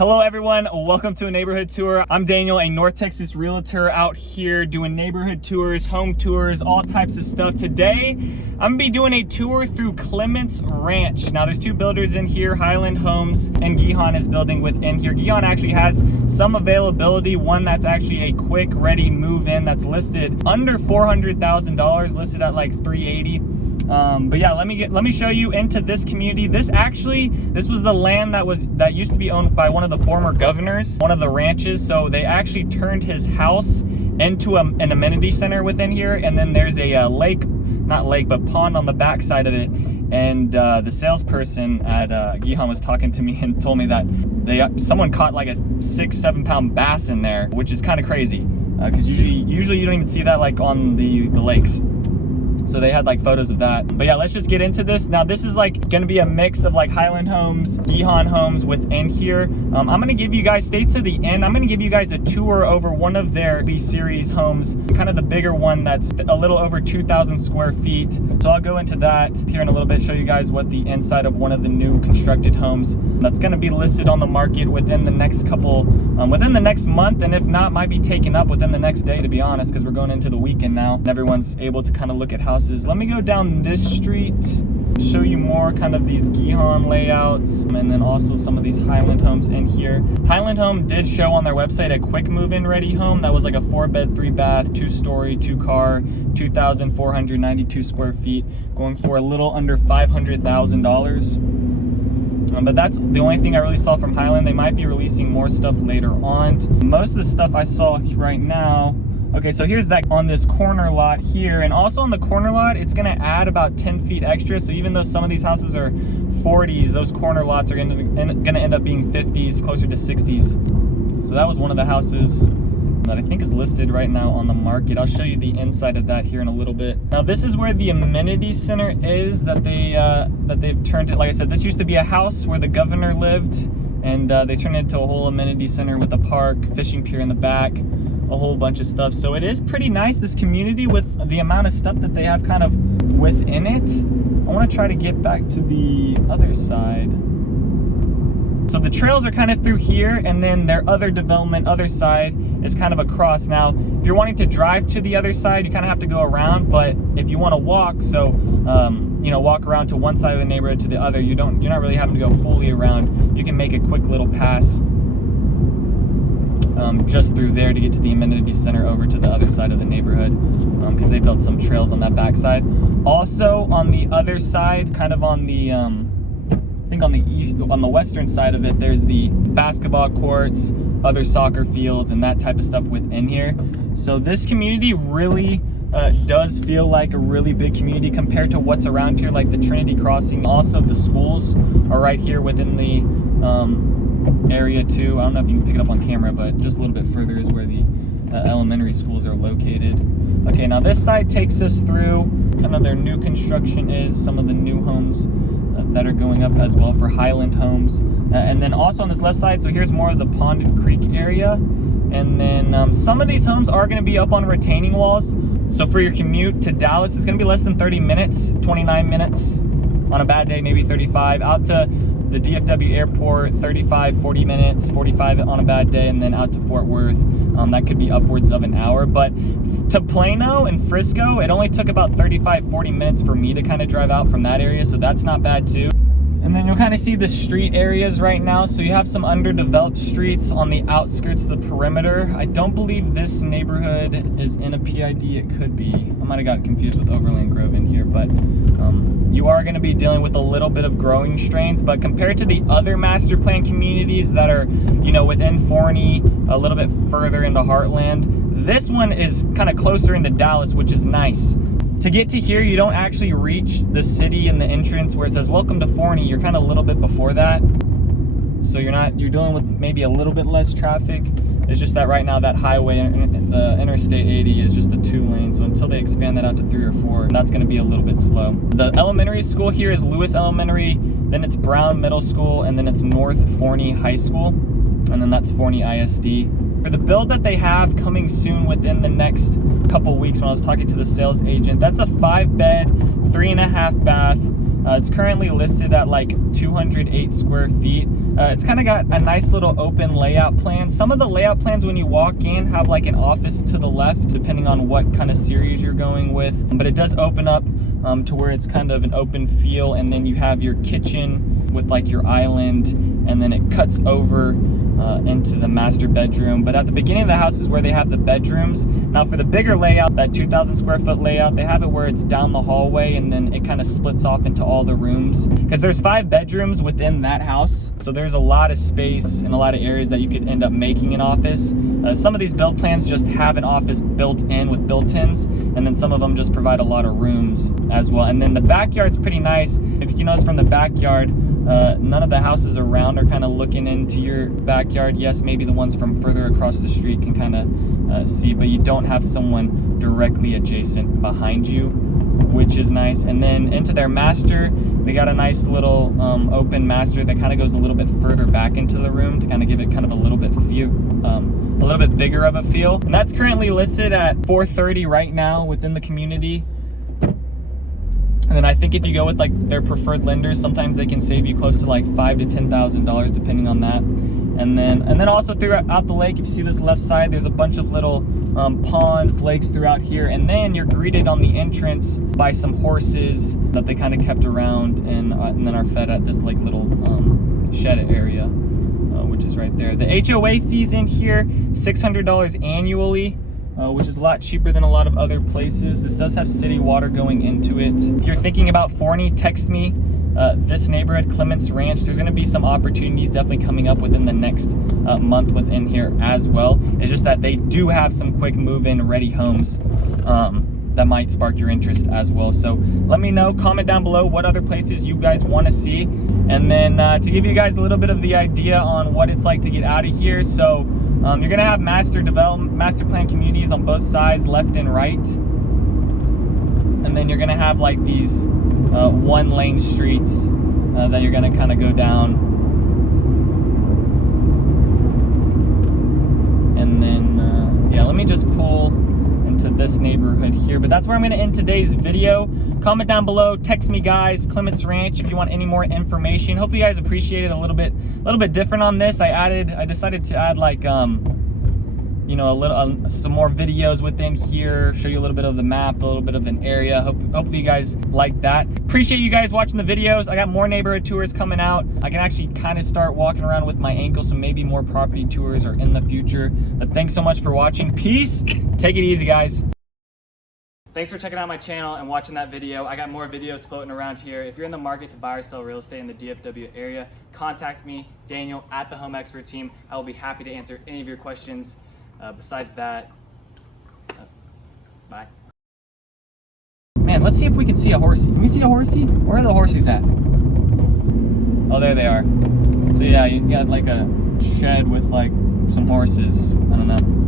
Hello everyone, welcome to a neighborhood tour. I'm Daniel, a North Texas realtor out here doing neighborhood tours, home tours, all types of stuff. Today, I'm gonna be doing a tour through Clements Ranch. Now there's two builders in here, Highland Homes and Gehan is building within here. Gehan actually has some availability, one that's actually a quick, ready move in that's listed under $400,000, listed at like $380,000. But yeah, let me show you into this community. This was the land that used to be owned by one of the former governors, one of the ranches. So they actually turned his house into an amenity center within here. And then there's a pond on the back side of it. And the salesperson at Gehan was talking to me and told me that someone caught like a 6-7 pound bass in there, which is kind of crazy because usually you don't even see that like on the lakes. So they had like photos of that. But yeah, let's just get into this. Now this is like gonna be a mix of like Highland Homes, Gehan Homes within here. I'm gonna give you guys, stay to the end, I'm gonna give you guys a tour over one of their B-series homes, kind of the bigger one that's a little over 2,000 square feet. So I'll go into that here in a little bit, show you guys what the inside of one of the new constructed homes that's gonna be listed on the market within the next within the next month, and if not, might be taken up within the next day, to be honest, because we're going into the weekend now and everyone's able to kind of look at houses. Let me go down this street, show you more kind of these Gehan layouts, and then also some of these Highland Homes in here. Highland Home did show on their website a quick move-in ready home that was like a 4-bed, 3-bath, 2-story, 2-car, 2,492 square feet, going for a little under $500,000. But that's the only thing I really saw from Highland. They might be releasing more stuff later on. Most of the stuff I saw right now, okay, so here's that on this corner lot here, and also on the corner lot, it's gonna add about 10 feet extra. So even though some of these houses are 40s, those corner lots are gonna end up being 50s, closer to 60s. So that was one of the houses that I think is listed right now on the market. I'll show you the inside of that here in a little bit. Now this is where the amenity center is that they've turned it. Like I said, this used to be a house where the governor lived, and they turned it into a whole amenity center with a park, fishing pier in the back, a whole bunch of stuff. So it is pretty nice, this community, with the amount of stuff that they have kind of within it. I want to try to get back to the other side. So the trails are kind of through here, and then their other development, other side, is kind of across. Now, if you're wanting to drive to the other side, you kind of have to go around, but if you want to walk, walk around to one side of the neighborhood to the other, you're not really having to go fully around. You can make a quick little pass just through there to get to the amenity center over to the other side of the neighborhood, because they built some trails on that backside. Also on the other side, kind of on the I think on the western side of it, there's the basketball courts, other soccer fields, and that type of stuff within here. So this community really does feel like a really big community compared to what's around here, like the Trinity Crossing. Also the schools are right here within the area too. I don't know if you can pick it up on camera, but just a little bit further is where the elementary schools are located. Okay, now this side takes us through kind of their new construction is, some of the new homes that are going up as well for Highland Homes. And then also on this left side, so here's more of the Pond and Creek area. And then some of these homes are gonna be up on retaining walls. So for your commute to Dallas, it's gonna be less than 30 minutes, 29 minutes. On a bad day, maybe 35. Out to the DFW airport, 35, 40 minutes, 45 on a bad day, and then out to Fort Worth. That could be upwards of an hour. But to Plano and Frisco, it only took about 35, 40 minutes for me to kind of drive out from that area, so that's not bad too. And then you'll kind of see the street areas right now. So you have some underdeveloped streets on the outskirts of the perimeter. I don't believe this neighborhood is in a PID. It could be. I might have got confused with Overland Grove in here, but you are going to be dealing with a little bit of growing strains. But compared to the other master plan communities that are, within Forney, a little bit further into Heartland, this one is kind of closer into Dallas, which is nice. To get to here, you don't actually reach the city in the entrance where it says welcome to Forney. You're kind of a little bit before that, so you're dealing with maybe a little bit less traffic. It's just that right now that highway, the Interstate 80, is just a 2-lane, so until they expand that out to 3 or 4, that's going to be a little bit slow. The elementary school here is Lewis Elementary, then it's Brown Middle School, and then it's North Forney High School, and then that's Forney ISD. For the build that they have coming soon within the next couple weeks, when I was talking to the sales agent, that's a 5-bed, 3.5 bath, It's currently listed at like 208 square feet. It's kind of got a nice little open layout plan. Some of the layout plans when you walk in have like an office to the left, depending on what kind of series you're going with. But it does open up to where it's kind of an open feel, and then you have your kitchen with like your island, and then it cuts over into the master bedroom. But at the beginning of the house is where they have the bedrooms. Now for the bigger layout, that 2,000 square foot layout, they have it where it's down the hallway and then it kind of splits off into all the rooms, because there's 5 bedrooms within that house. So there's a lot of space and a lot of areas that you could end up making an office. Some of these build plans just have an office built in with built-ins, and then some of them just provide a lot of rooms as well. And then the backyard's pretty nice. If you can notice from the backyard, none of the houses around are kind of looking into your backyard. Yes, maybe the ones from further across the street can kind of see, but you don't have someone directly adjacent behind you, which is nice. And then into their master, they got a nice little open master that kind of goes a little bit further back into the room to kind of give it kind of a little bit a little bit bigger of a feel. And that's currently listed at $430 right now within the community. And then I think if you go with like their preferred lenders, sometimes they can save you close to like $5,000 to $10,000 depending on that. And then also throughout the lake, if you see this left side, there's a bunch of little ponds, lakes throughout here. And then you're greeted on the entrance by some horses that they kind of kept around, and then are fed at this like little shed area, which is right there. The HOA fees in here, $600 annually. Which is a lot cheaper than a lot of other places. This does have city water going into it. If you're thinking about Forney, text me. This neighborhood, Clements Ranch, there's gonna be some opportunities definitely coming up within the next month within here as well. It's just that they do have some quick move-in ready homes that might spark your interest as well. So let me know, comment down below what other places you guys wanna see. And then to give you guys a little bit of the idea on what it's like to get out of here. So you're gonna have master plan communities on both sides, left and right. And then you're gonna have like these 1-lane streets that you're gonna kind of go down. And then, yeah, let me just pull into this neighborhood here. But that's where I'm gonna end today's video. Comment down below, text me guys, Clements Ranch, if you want any more information. Hopefully you guys appreciate it a little bit different on this. I decided to add like you know, some more videos within here, show you a little bit of the map, a little bit of an area. Hopefully you guys like that. Appreciate you guys watching the videos. I got more neighborhood tours coming out. I can actually kind of start walking around with my ankle, so maybe more property tours are in the future. But thanks so much for watching. Peace. Take it easy, guys. Thanks for checking out my channel and watching that video. I got more videos floating around here. If you're in the market to buy or sell real estate in the DFW area, contact me, Daniel, at the Home Expert Team. I will be happy to answer any of your questions. Besides that, bye. Man, let's see if we can see a horsey. Can we see a horsey? Where are the horsies at? Oh, there they are. So yeah, you got like a shed with like some horses. I don't know.